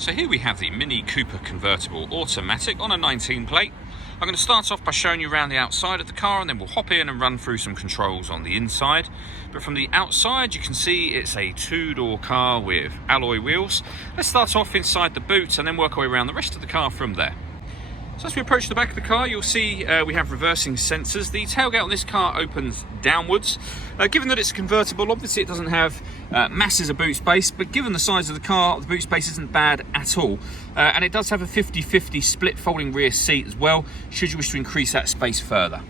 So here we have the Mini Cooper Convertible Automatic on a 19 plate. I'm going to start off by showing you around the outside of the car, and then we'll hop in and run through some controls on the inside. But from the outside you can see it's a two-door car with alloy wheels. Let's start off inside the boot and then work our way around the rest of the car from there. So as we approach the back of the car, you'll see we have reversing sensors. The tailgate on this car opens downwards. Given that it's convertible, obviously it doesn't have masses of boot space, but given the size of the car, the boot space isn't bad at all. And it does have a 50-50 split folding rear seat as well, should you wish to increase that space further.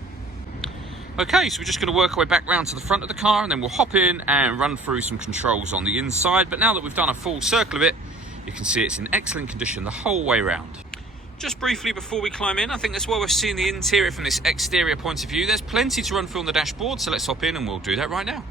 Okay, so we're just going to work our way back round to the front of the car, and then we'll hop in and run through some controls on the inside. But now that we've done a full circle of it, you can see it's in excellent condition the whole way round. Just briefly before we climb in, I think that's why we're seeing the interior from this exterior point of view. There's plenty to run through on the dashboard, so let's hop in and we'll do that right now.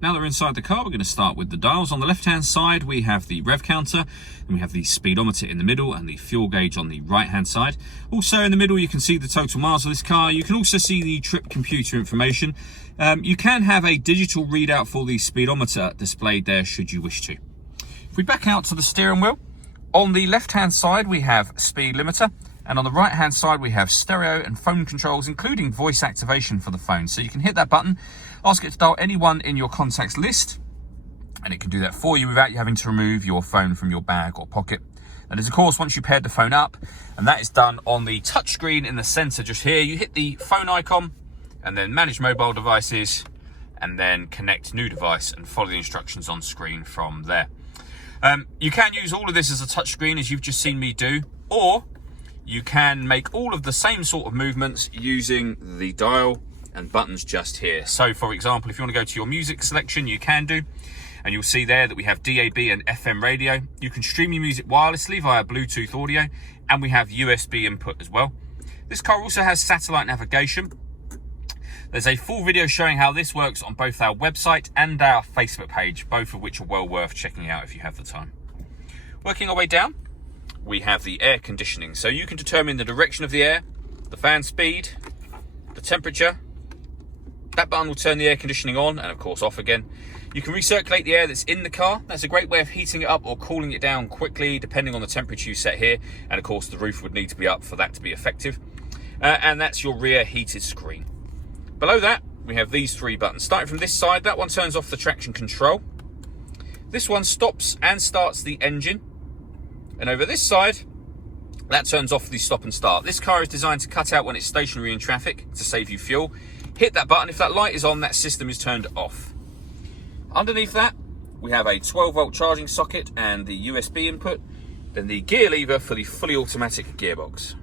Now that we're inside the car, we're going to start with the dials. On the left-hand side, we have the rev counter, and we have the speedometer in the middle and the fuel gauge on the right-hand side. Also in the middle, you can see the total miles of this car. You can also see the trip computer information. You can have a digital readout for the speedometer displayed there, should you wish to. If we back out to the steering wheel, on the left-hand side, we have speed limiter, and on the right-hand side, we have stereo and phone controls, including voice activation for the phone. So you can hit that button, ask it to dial anyone in your contacts list, and it can do that for you without you having to remove your phone from your bag or pocket. And of course, once you paired the phone up, and that is done on the touchscreen in the center just here, you hit the phone icon, and then manage mobile devices, and then connect new device, and follow the instructions on screen from there. You can use all of this as a touchscreen, as you've just seen me do, or you can make all of the same sort of movements using the dial and buttons just here. So for example, if you want to go to your music selection, you can do, and you'll see there that we have DAB and FM radio. You can stream your music wirelessly via Bluetooth audio, and we have USB input as well. This car also has satellite navigation. There's a full video showing how this works on both our website and our Facebook page, both of which are well worth checking out if you have the time. Working our way down, we have the air conditioning. So you can determine the direction of the air, the fan speed, the temperature. That button will turn the air conditioning on and of course off again. You can recirculate the air that's in the car. That's a great way of heating it up or cooling it down quickly, depending on the temperature you set here. And of course the roof would need to be up for that to be effective. And that's your rear heated screen. Below that, we have these three buttons. Starting from this side, that one turns off the traction control. This one stops and starts the engine. And over this side, that turns off the stop and start. This car is designed to cut out when it's stationary in traffic to save you fuel. Hit that button. If that light is on, that system is turned off. Underneath that, we have a 12-volt charging socket and the USB input. Then the gear lever for the fully automatic gearbox.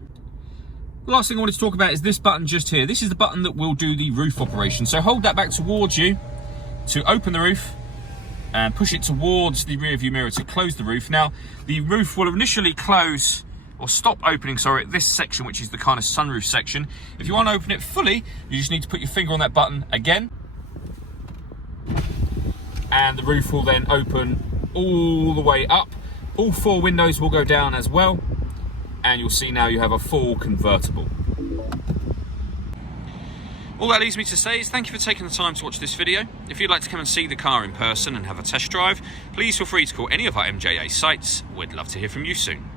The last thing I wanted to talk about is this button just here. This is the button that will do the roof operation. So hold that back towards you to open the roof and push it towards the rear view mirror to close the roof. Now, the roof will initially close or stop opening, sorry, at this section, which is the kind of sunroof section. If you want to open it fully, you just need to put your finger on that button again. And the roof will then open all the way up. All four windows will go down as well. And you'll see now you have a full convertible. All that leaves me to say is thank you for taking the time to watch this video. If you'd like to come and see the car in person and have a test drive, please feel free to call any of our MJA sites. We'd love to hear from you soon.